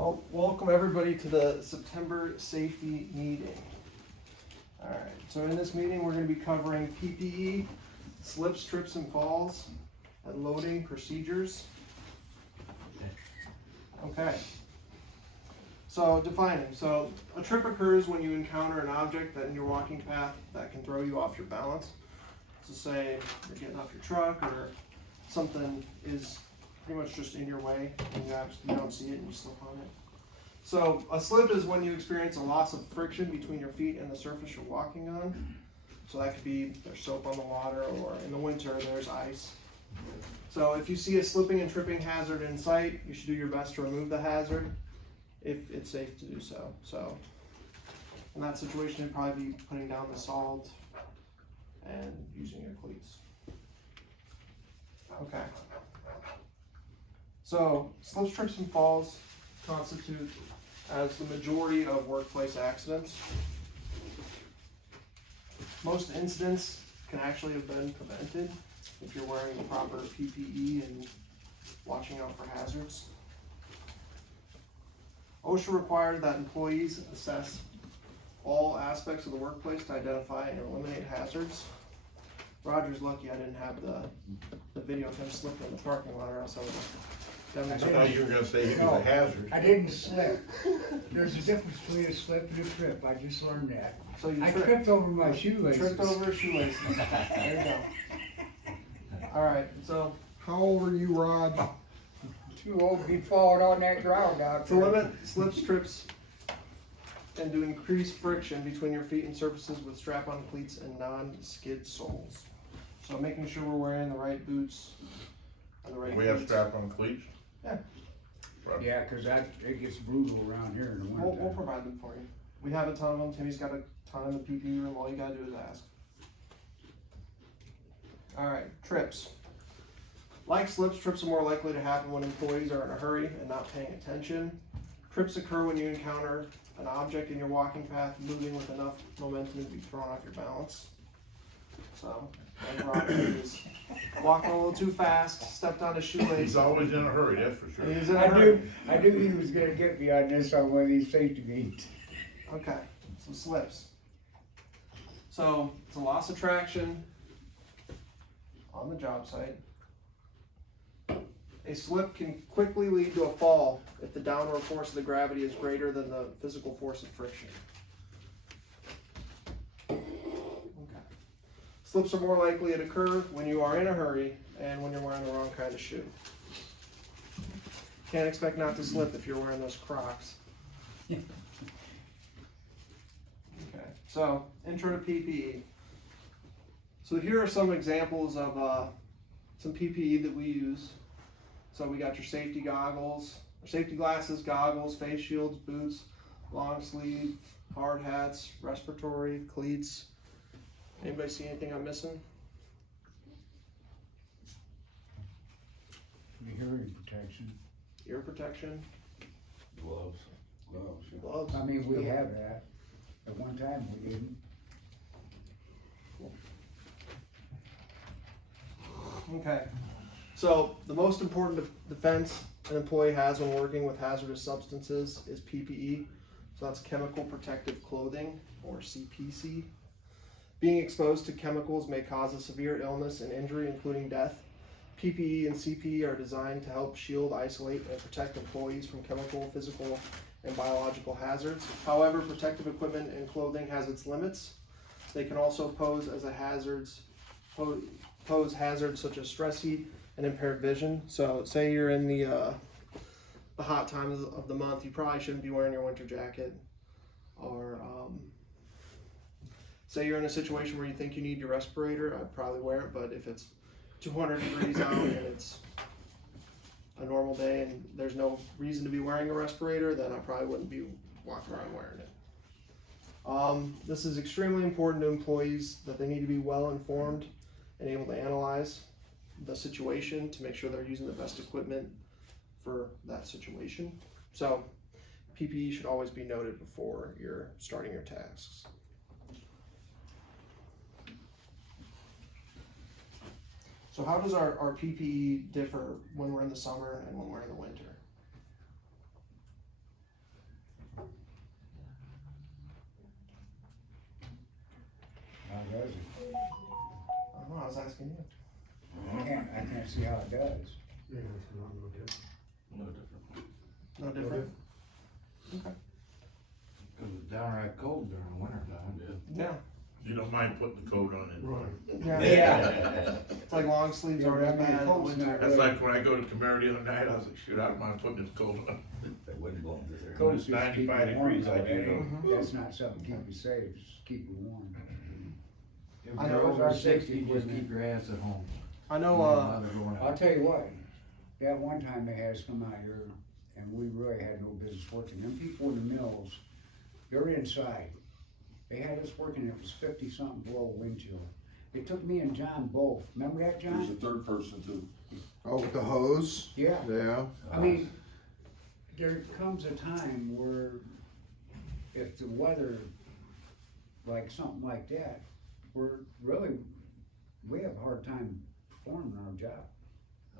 Well, welcome everybody to the September safety meeting. All right, so in this meeting, we're going to be covering PPE, slips, trips, and falls, and loading procedures. Okay. So defining. So a trip occurs when you encounter an object that in your walking path that can throw you off your balance. So say you're getting off your truck or something is pretty much just in your way and you don't see it and you slip on it. So a slip is when you experience a loss of friction between your feet and the surface you're walking on. So that could be there's soap on the water, or in the winter there's ice. So if you see a slipping and tripping hazard in sight, you should do your best to remove the hazard if it's safe to do so. So in that situation, you'd probably be putting down the salt and using your cleats. Okay. So slips, trips, and falls constitute as the majority of workplace accidents. Most incidents can actually have been prevented if you're wearing the proper PPE and watching out for hazards. OSHA requires that employees assess all aspects of the workplace to identify and eliminate hazards. Roger's lucky I didn't have the video of him slipping in the parking lot, or else I would have I thought you were going to say he was a hazard. I didn't slip. There's a difference between a slip and a trip. I just learned that. So you I tripped over my shoelaces. Tripped over shoelaces. There you go. All right, so How old are you, Rod? Too old to be falling on that ground out to there. limit slips, trips, and to increase friction between your feet and surfaces with strap-on cleats and non-skid soles. So making sure we're wearing the right boots and the right We have cleats. strap-on cleats? Yeah. Yeah, because it gets brutal around here in the winter. We'll provide them for you. We have a ton of them. Timmy's got a ton in the PPE room. All you gotta do is ask. All right, trips. Like slips, trips are more likely to happen when employees are in a hurry and not paying attention. Trips occur when you encounter an object in your walking path moving with enough momentum to be thrown off your balance. So, and Roger is walking a little too fast, stepped on his shoelace. He's always in a hurry, that's for sure. He's in a hurry. I knew he was gonna get me on this on one of these safety meetings. Okay, so slips. So it's a loss of traction on the job site. A slip can quickly lead to a fall if the downward force of the gravity is greater than the physical force of friction. Okay. Slips are more likely to occur when you are in a hurry and when you're wearing the wrong kind of shoe. Can't expect not to slip if you're wearing those Crocs. Okay, so intro to PPE. So here are some examples of some PPE that we use. So we got your safety goggles, or safety glasses, goggles, face shields, boots, long sleeve, hard hats, respiratory, cleats. Anybody see anything I'm missing? The hearing protection. Ear protection, Gloves. gloves. I mean, we have that. At one time we didn't. Okay, so the most important defense an employee has when working with hazardous substances is PPE. So that's chemical protective clothing, or CPC. Being exposed to chemicals may cause a severe illness and injury, including death. PPE and CPE are designed to help shield, isolate, and protect employees from chemical, physical, and biological hazards. However, protective equipment and clothing has its limits. They can also pose hazards such as stress heat and impaired vision. So say you're in the hot time of the month, you probably shouldn't be wearing your winter jacket. Or say you're in a situation where you think you need your respirator, I'd probably wear it, but if it's 200 degrees out and it's a normal day and there's no reason to be wearing a respirator, then I probably wouldn't be walking around wearing it. This is extremely important to employees, that they need to be well informed and able to analyze the situation to make sure they're using the best equipment for that situation. So PPE should always be noted before you're starting your tasks. So how does our PPE differ when we're in the summer and when we're in the winter? was asking you. I can't see how it does. Yeah, it's not no different. No different. No different? Okay. Cause it's downright cold during the winter time. Yeah. You don't mind putting the coat on it. Right. Yeah. It's like long sleeves Yeah, are as I mean, bad in the coat's winter. not That's like when I go to Camaro the other night, I was like, shoot, I don't mind putting this coat on. They wouldn't go into there. Coat's It's just to keep 95 you warm, degrees, I though. do That know. ain't- That's not something to keep you safe, it's just keep you warm. If I you're know over our 60, safety just equipment. keep your ass at home. I know, Don't bother going I'll out. tell you what, that one time they had us come out here, and we really had no business working, them people in the mills, they're inside. They had us working, it was 50-something below wind chill. It took me and John both, remember that, There's a John? third person too. Oh, with the hose? Yeah, Yeah. I mean, there comes a time where if the weather, like something like that, we have a hard time performing our job.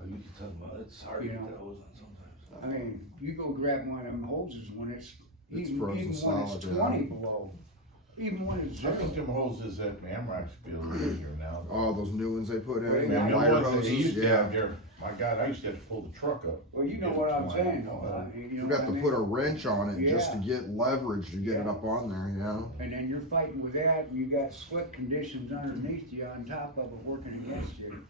Oh, you can tell them, it's hard to You get know. the hose on sometimes. I mean, you go grab one of them hoses when it's, It's even frozen when solid, it's yeah. 20 below, even when it's I zero. think them hoses at Amrock's be a little easier now. Oh, those new ones they put Well, in, yeah, I the know wire what they hoses, used to have yeah. there. My God, I used to have to pull the truck up. Well, you know Get what it I'm to saying, line. though, you know You what got I to mean? put a wrench on it just to Yeah. get leverage to get it Yeah. up on there, yeah. And then you're fighting with that, and you got slick conditions underneath you on top of it working against you.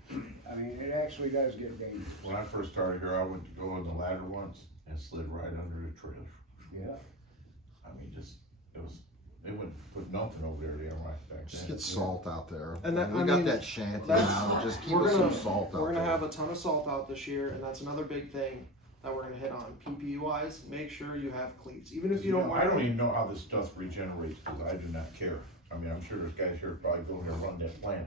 I mean, it actually does get dangerous. When I first started here, I went to go on the ladder once and slid right under the trailer. Yeah. I mean, they wouldn't put nothing over there, the Amrock back then. Just get salt out there. And that- We I got mean, that shanty that's- now, just keep We're us some gonna, salt out there. we're gonna have a ton of salt out this year, and that's another big thing that we're gonna hit on. PPE wise, make sure you have cleats, even if you don't. I don't even know how this stuff regenerates, cause I do not care. I mean, I'm sure there's guys here who probably go in there and run that plant.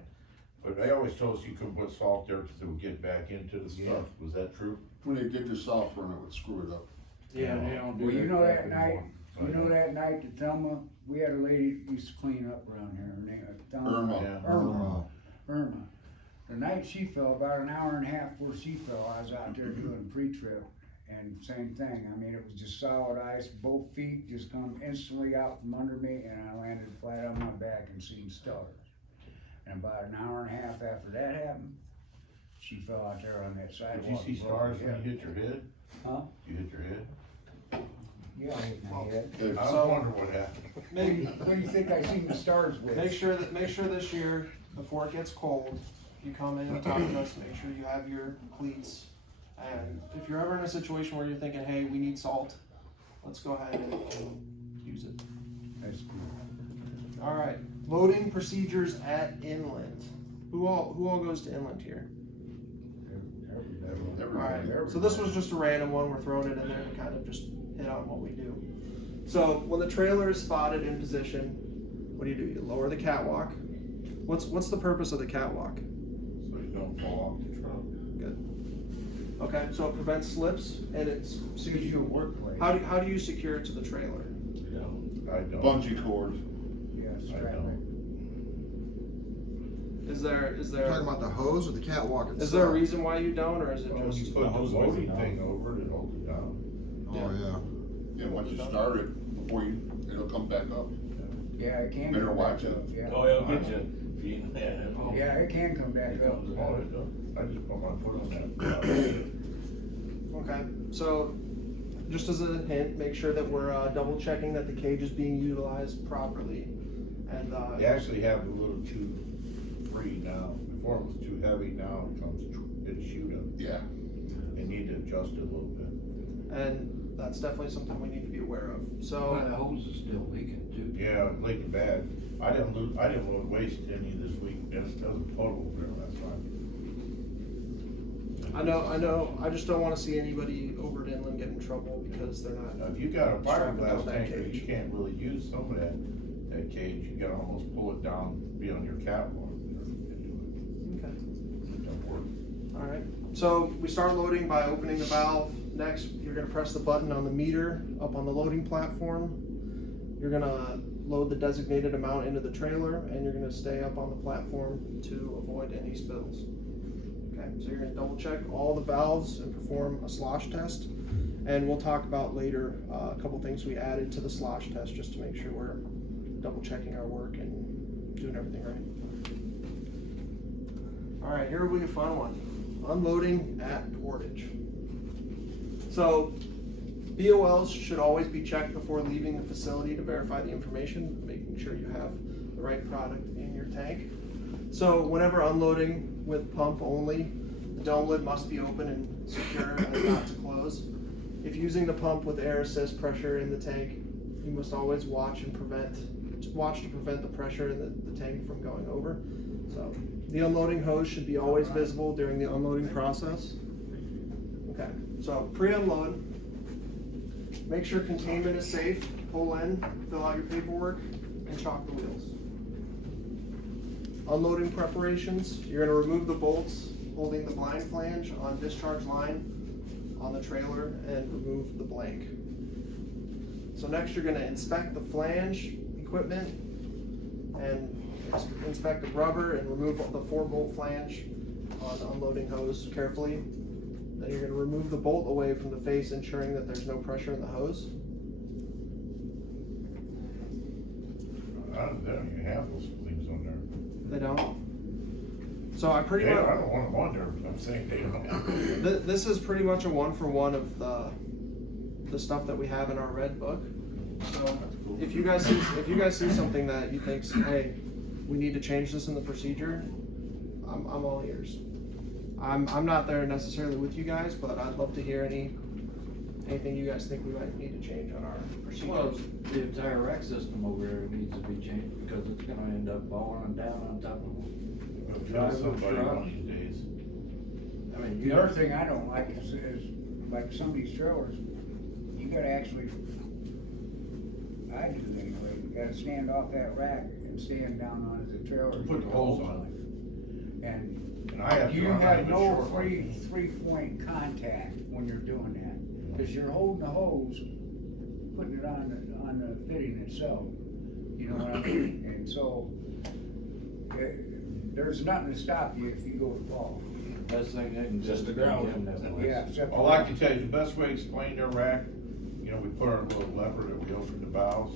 But they always told us you couldn't put salt there because it would get back into the stuff. Was that true? When they get the soft run, it would screw it up. Yeah, they don't do Well, you that know crap that night, anymore. you know that night that Thelma, we had a lady that used to clean up around here, her name was Thelma. Irma. Yeah. Irma. The night she fell, about an hour and a half before she fell, I was out there doing pre-trip, and same thing, I mean, it was just solid ice, both feet just come instantly out from under me, and I landed flat on my back and seen stars. And about an hour and a half after that happened, she fell out there on that Did sidewalk. you see and broke stars her when hip. you hit your head? Huh? You hit your head? Yeah, I hit my head. Okay, I was So- wondering what happened. What do you think I seen the stars with? Make sure this year, before it gets cold, you come in and talk to us, make sure you have your cleats. And if you're ever in a situation where you're thinking, hey, we need salt, let's go ahead and use it. That's cool. Alright, loading procedures at inlet. Who all goes to inlet here? everybody. Alright, so this was just a random one, we're throwing it in there to kind of just hit on what we do. So when the trailer is spotted in position, what do? You lower the catwalk. What's the purpose of the catwalk? So you don't fall off the truck. Good. Okay, so it prevents slips and it's Gives you a workplace. how do you secure it to the trailer? I don't. Bungee cord. Yeah, I strap it. don't. Is there You're talking about the hose or the catwalk itself? is there a reason why you don't, or is it Well, when you just put the hose loading down. thing over it, it holds it down. Oh, yeah. Yeah, once you start it, before you, it'll come back up. Yeah, it can Better come back watch it. up, yeah. Oh, it'll get you. If you- yeah. Yeah, it can come back up. Oh, it does. I just put my foot on that. okay? So just as a hint, make sure that we're double checking that the cage is being utilized properly. And They actually have a little too free now. Before it was too heavy, now it comes, it's shoot up. Yeah. They need to adjust it a little bit. and that's definitely something we need to be aware of. Well, So the hose is still leaking too. Yeah, leaking bad. I didn't waste any this week. That was a total there last time. I know, I just don't wanna see anybody over at inland get in trouble because they're Now, not. if you got a Strap it fiberglass down that tanker, cage. you can't really use some of that cage. You gotta almost pull it down, be on your catwalk. Okay. It don't work. Alright, so we start loading by opening the valve. Next, you're gonna press the button on the meter up on the loading platform. You're gonna load the designated amount into the trailer and you're gonna stay up on the platform to avoid any spills. Okay, so you're gonna double check all the valves and perform a slosh test. And we'll talk about later a couple things we added to the slosh test just to make sure we're double checking our work and doing everything right. Alright, here will be a fun one. Unloading at portage. So, BOLs should always be checked before leaving the facility to verify the information, making sure you have the right product in your tank. So, whenever unloading with pump only, the dome lid must be open and secure and not to close. If using the pump with air assist pressure in the tank, you must always watch to prevent the pressure in the tank from going over. So, the unloading hose should be always visible during the unloading process. Okay, so pre-unload, make sure containment is safe, pull in, fill out your paperwork, and chalk the wheels. Unloading preparations, you're gonna remove the bolts holding the blind flange on discharge line on the trailer and remove the blank. So next you're gonna inspect the flange equipment and inspect the rubber and remove the 4-bolt flange on the unloading hose carefully. Then you're gonna remove the bolt away from the face, ensuring that there's no pressure in the hose. They don't even have those things on there. They don't. So I pretty I much, don't want them on there, but I'm saying they don't have. this is pretty much a 1-for-1 of the stuff that we have in our red book. So if you guys see something that you think, hey, we need to change this in the procedure, I'm all ears. I'm not there necessarily with you guys, but I'd love to hear anything you guys think we might need to change on our procedures. Well, the entire rack system over there needs to be changed because it's gonna end up falling down on top of them. Kill somebody one of these days. I mean, The other thing I don't like is like some of these trailers, you gotta actually, I do anyway, you gotta stand off that rack and stand down onto the trailer. Put the hose on And And I have to you run have even no short one. three-point contact when you're doing that, cause you're holding the hose, putting it on the fitting itself, you know what I mean? And so, there's nothing to stop you if you go to fall. best thing they can Just just the ground. bring in that way. Yeah, except All I can tell you, the best way to explain their rack, you know, we put our little lever that we open the valves.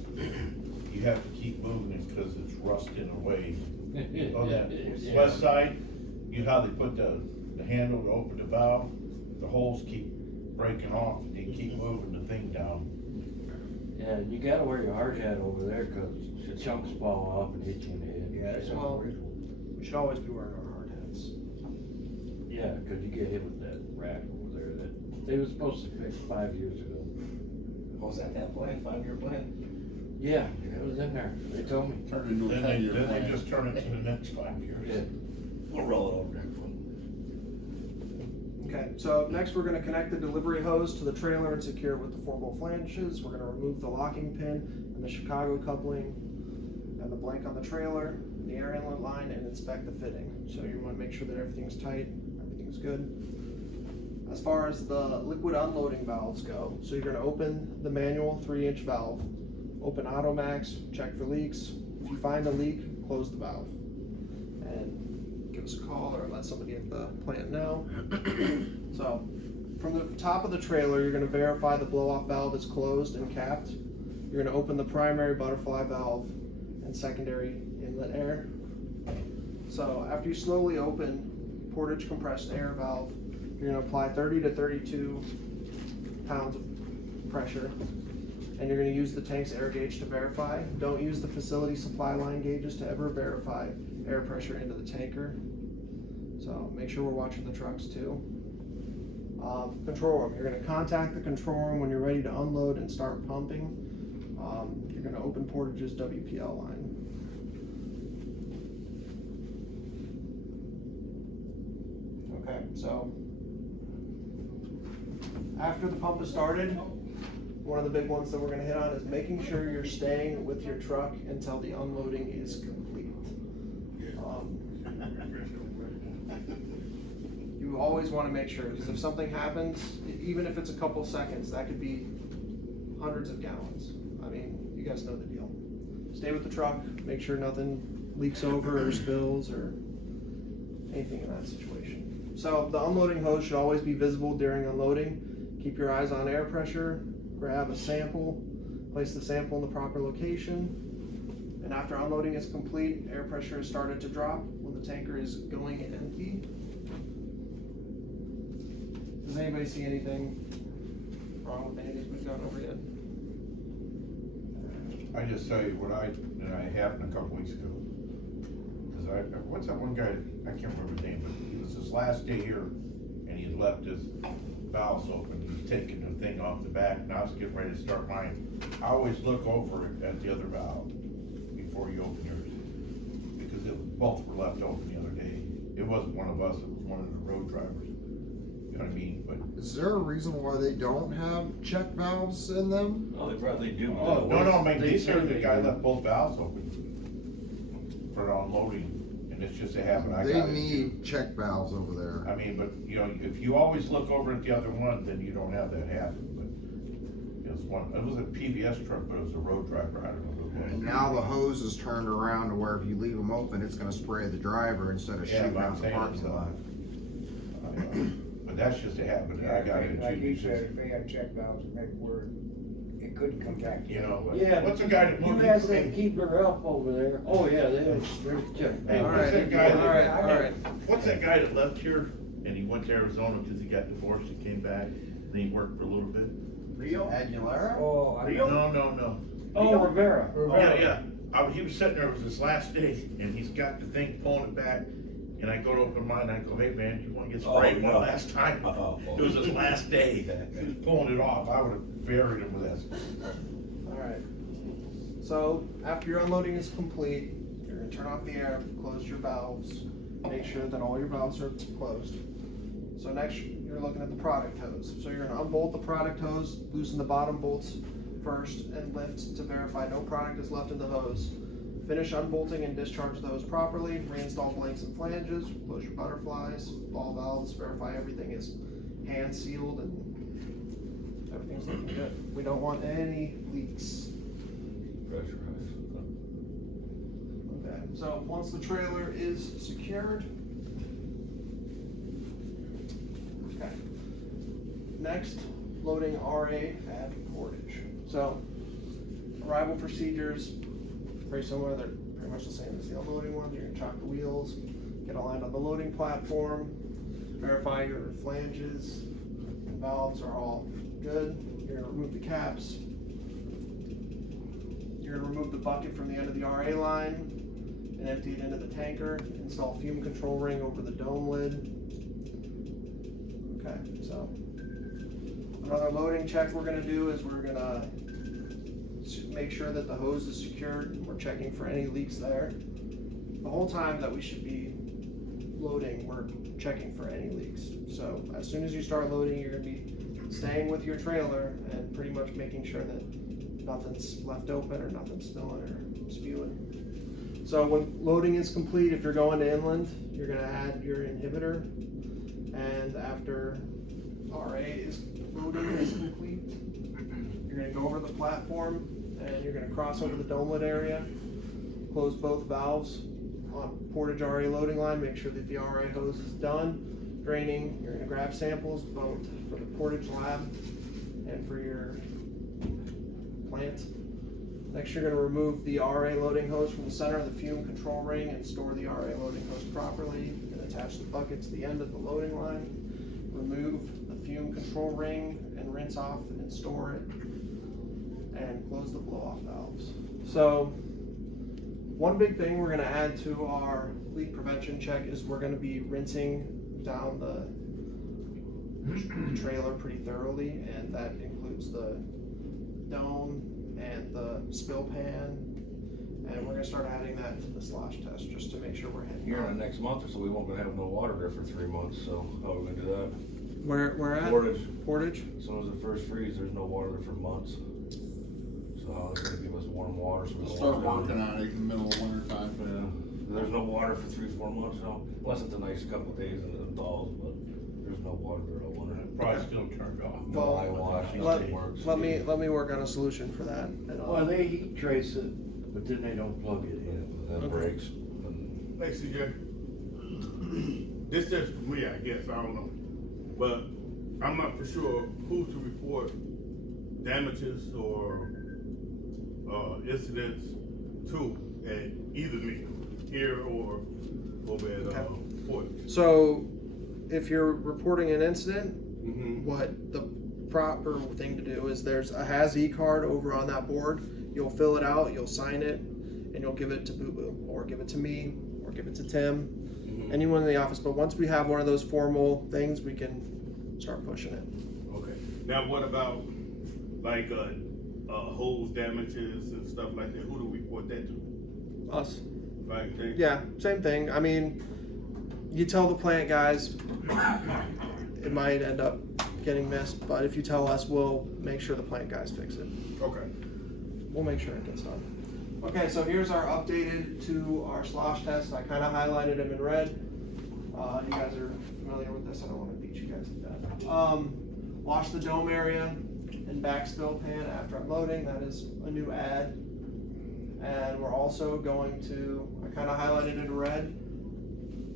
You have to keep moving it because it's rusting away. On that west side, you know how they put the handle to open the valve? The holes keep breaking off and you keep moving the thing down. Yeah, you gotta wear your hard hat over there cause the chunks fall off and hit you in the head. Yeah, it's Well, unbelievable. we should always be wearing our hard hats. Yeah, cause you get hit with that rack over there that they were supposed to fix 5 years ago. Was that plan, 5-year plan? Yeah, it was in there, they told me. Turn it into a Then they 10-year then they plan. just turn it to the next 5 years. Yeah. We'll roll it over there. Okay, so next we're gonna connect the delivery hose to the trailer and secure it with the 4-bolt flanges. We're gonna remove the locking pin and the Chicago coupling and the blank on the trailer, the air inlet line, and inspect the fitting. So you wanna make sure that everything's tight, everything's good. As far as the liquid unloading valves go, so you're gonna open the manual 3-inch valve, open Automax, check for leaks. If you find a leak, close the valve. And give us a call or let somebody at the plant know. So, from the top of the trailer, you're gonna verify the blow-off valve is closed and capped. You're gonna open the primary butterfly valve and secondary inlet air. So, after you slowly open portage compressed air valve, you're gonna apply 30 to 32 pounds of pressure. And you're gonna use the tank's air gauge to verify. Don't use the facility supply line gauges to ever verify air pressure into the tanker. So make sure we're watching the trucks too. Control room, you're gonna contact the control room when you're ready to unload and start pumping. You're gonna open portage's WPL line. Okay, so after the pump is started, one of the big ones that we're gonna hit on is making sure you're staying with your truck until the unloading is complete. You always wanna make sure, because if something happens, even if it's a couple seconds, that could be hundreds of gallons. I mean, you guys know the deal. Stay with the truck, make sure nothing leaks over or spills or anything in that situation. So the unloading hose should always be visible during unloading. Keep your eyes on air pressure. Grab a sample, place the sample in the proper location, and after unloading is complete, air pressure has started to drop, when the tanker is going empty. Does anybody see anything wrong with any of these we've gone over yet? I just tell you what happened a couple weeks ago. Cause what's that one guy, I can't remember his name, but it was his last day here, and he had left his valves open, he was taking the thing off the back, and I was getting ready to start mine. I always look over at the other valve before you open yours, because both were left open the other day. It wasn't one of us, it was one of the road drivers. You know what I mean? But Is there a reason why they don't have check valves in them? Oh, they probably do. oh, no, man, They they said say the they guy do. left both valves open for unloading, and it's just a habit I They got into. need check valves over there. I mean, but, you know, if you always look over at the other one, then you don't have that happen, but it was a PVS truck, but it was a road driver, I don't know who it And was. now the hose is turned around to where if you leave them open, it's gonna spray the driver instead of Yeah, shooting but I'm out the saying parking it's, lot. But that's just a habit that I got into. Like he It's just, said, if they had check valves, it make word, it couldn't come back. the You other know, way. Yeah, what's but the guy that you moved asked in? that keeper up over there. Oh, yeah, there's check. Hey, All what's right, that guy all right, that, all right. what's that guy that left here and he went to Arizona because he got divorced and came back, and he worked for a little bit? Rio? Aguilera? Oh, I Rio? No. Oh, Rivera. Yeah. He was sitting there, it was his last day, and he's got the thing pulling it back, and I go to open mine, and I go, hey man, you wanna get sprayed one last time? Oh, It was his last day, he was pulling it off, I would've buried him with that. Alright, so after your unloading is complete, you're gonna turn off the air, close your valves, make sure that all your valves are closed. So next, you're looking at the product hose. So you're gonna unbolt the product hose, loosen the bottom bolts first, and lift to verify no product is left in the hose. Finish unbolting and discharge the hose properly, reinstall blanks and flanges, close your butterflies, all valves, verify everything is hand sealed and everything's looking good. We don't want any leaks. Okay, so once the trailer is secured, okay. Next, loading RA at Portage. So, arrival procedures, very similar, they're pretty much the same as the unloading ones. You're gonna chock the wheels, get aligned on the loading platform, verify your flanges and valves are all good. You're gonna remove the caps. You're gonna remove the bucket from the end of the RA line and empty it into the tanker. Install fume control ring over the dome lid. Okay, so another loading check we're gonna do is we're gonna make sure that the hose is secured. We're checking for any leaks there. The whole time that we should be loading, we're checking for any leaks. So as soon as you start loading, you're gonna be staying with your trailer and pretty much making sure that nothing's left open or nothing's spilling or spewing. So when loading is complete, if you're going to inland, you're gonna add your inhibitor. And after RA is loading is complete, you're gonna go over the platform and you're gonna cross over the dome lid area, close both valves on Portage RA loading line, make sure that the RA hose is done. Draining, you're gonna grab samples both for the Portage lab and for your plant. Next, you're gonna remove the RA loading hose from the center of the fume control ring and store the RA loading hose properly. You're gonna attach the bucket to the end of the loading line. Remove the fume control ring and rinse off and store it. And close the blow-off valves. So, one big thing we're gonna add to our leak prevention check is we're gonna be rinsing down the trailer pretty thoroughly, and that includes the dome and the spill pan. And we're gonna start adding that to the slosh test just to make sure we're hitting. Here in the next month or so, we won't gonna have no water there for 3 months, so how are we gonna do that? Where at? Portage. Portage? As soon as it first freezes, there's no water there for months. So how are they gonna give us warm water so we We'll don't start wash working down? on it in the middle of winter time. Yeah, there's no water for 3-4 months now, unless it's a nice couple of days and it thaws, but there's no water there all winter. Probably still turned off. No Well, eye wash, Let, nothing works. let me work on a solution for that. And Well, they heat trace it, but then they don't plug it Yeah, in. but that Okay. breaks. And Hey CJ, this just for me, I guess, I don't know. But I'm not for sure who to report damages or incidents to at either me, here or over at, Okay. Fort. So, if you're reporting an incident, Mm-hmm. what the proper thing to do is there's a HAS-E card over on that board. You'll fill it out, you'll sign it, and you'll give it to Boo Boo, or give it to me, or give it to Tim, anyone in the office. But once we have one of those formal things, we can start pushing it. Okay. Now, what about like hose damages and stuff like that? Who do we report that to? Us. Right. They- Yeah, same thing. I mean, you tell the plant guys, it might end up getting missed, but if you tell us, we'll make sure the plant guys fix it. Okay. We'll make sure it gets done. Okay, so here's our updated to our slosh test. I kind of highlighted them in red. You guys are familiar with this. I don't want to beat you guys to death. Wash the dome area and backspill pan after unloading. That is a new add. And we're also going to, I kind of highlighted it in red.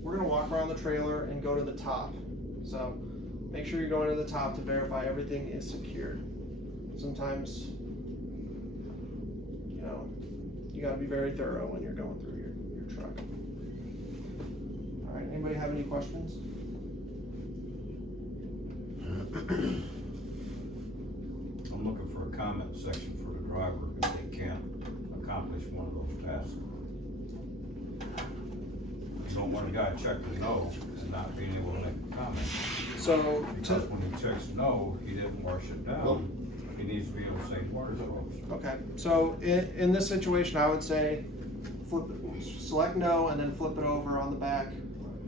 We're going to walk around the trailer and go to the top. So make sure you're going to the top to verify everything is secured. Sometimes, you know, you gotta be very thorough when you're going through your truck. All right, anybody have any questions? I'm looking for a comment section for the driver if they can't accomplish one of those tasks. You don't want a guy to check the no and not being able to make a comment. So, Because when he checks no, he didn't wash it down, he needs to be able to say water flows. okay, so in this situation, I would say select no and then flip it over on the back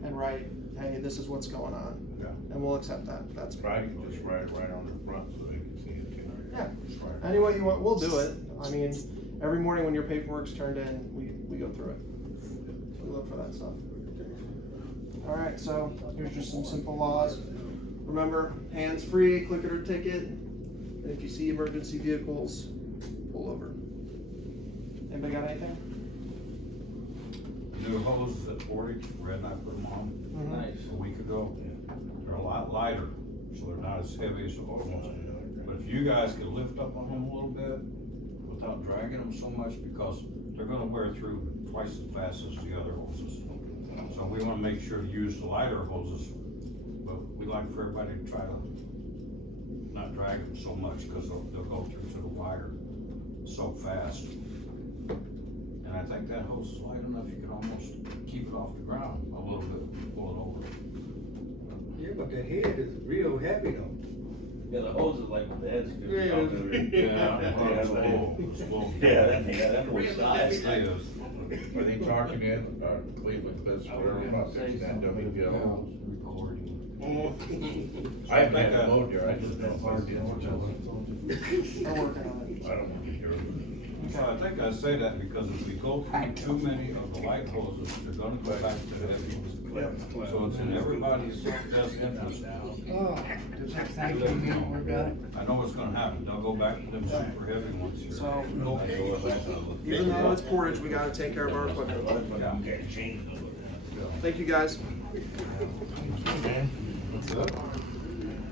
and write, hey, this is what's going on. Yeah. And we'll accept that. That's Right, just write it right on the front so they can see it too. yeah. Any way you want, we'll do it. I mean, every morning when your paperwork's turned in, we go through it. We look for that stuff. All right, so here's just some simple laws. Remember, hands free, click it or ticket. And if you see emergency vehicles, pull over. Anybody got anything? New hoses at Portage, Red and I put them on Nice. a week ago. They're a lot lighter, so they're not as heavy as the old ones. But if you guys could lift up on them a little bit without dragging them so much, because they're gonna wear through twice as fast as the other hoses. So we wanna make sure to use the lighter hoses, but we'd like for everybody to try to not drag them so much, because they'll go through to the wire so fast. And I think that hose is light enough, you can almost keep it off the ground a little bit, pull it over. Yeah, but the head is real heavy though. Yeah, the hose is like the head's 50 Yeah. pounds. Yeah, that was size. It is. Are they talking in, Cleveland Cliffs, whatever, about fixing that WPL? Recording. I haven't had a load here, I just know hard to. I'm working on it. I don't want to hear it. So I think I say that because if we go through too many of the light hoses, they're gonna go back to the heavy ones. So it's in everybody's best interest. Oh, does that thank you mean we're done? I know what's gonna happen, they'll go back to them super heavy ones here. So, even though it's Portage, we gotta take care of our equipment. Yeah. Thank you, guys. That's it.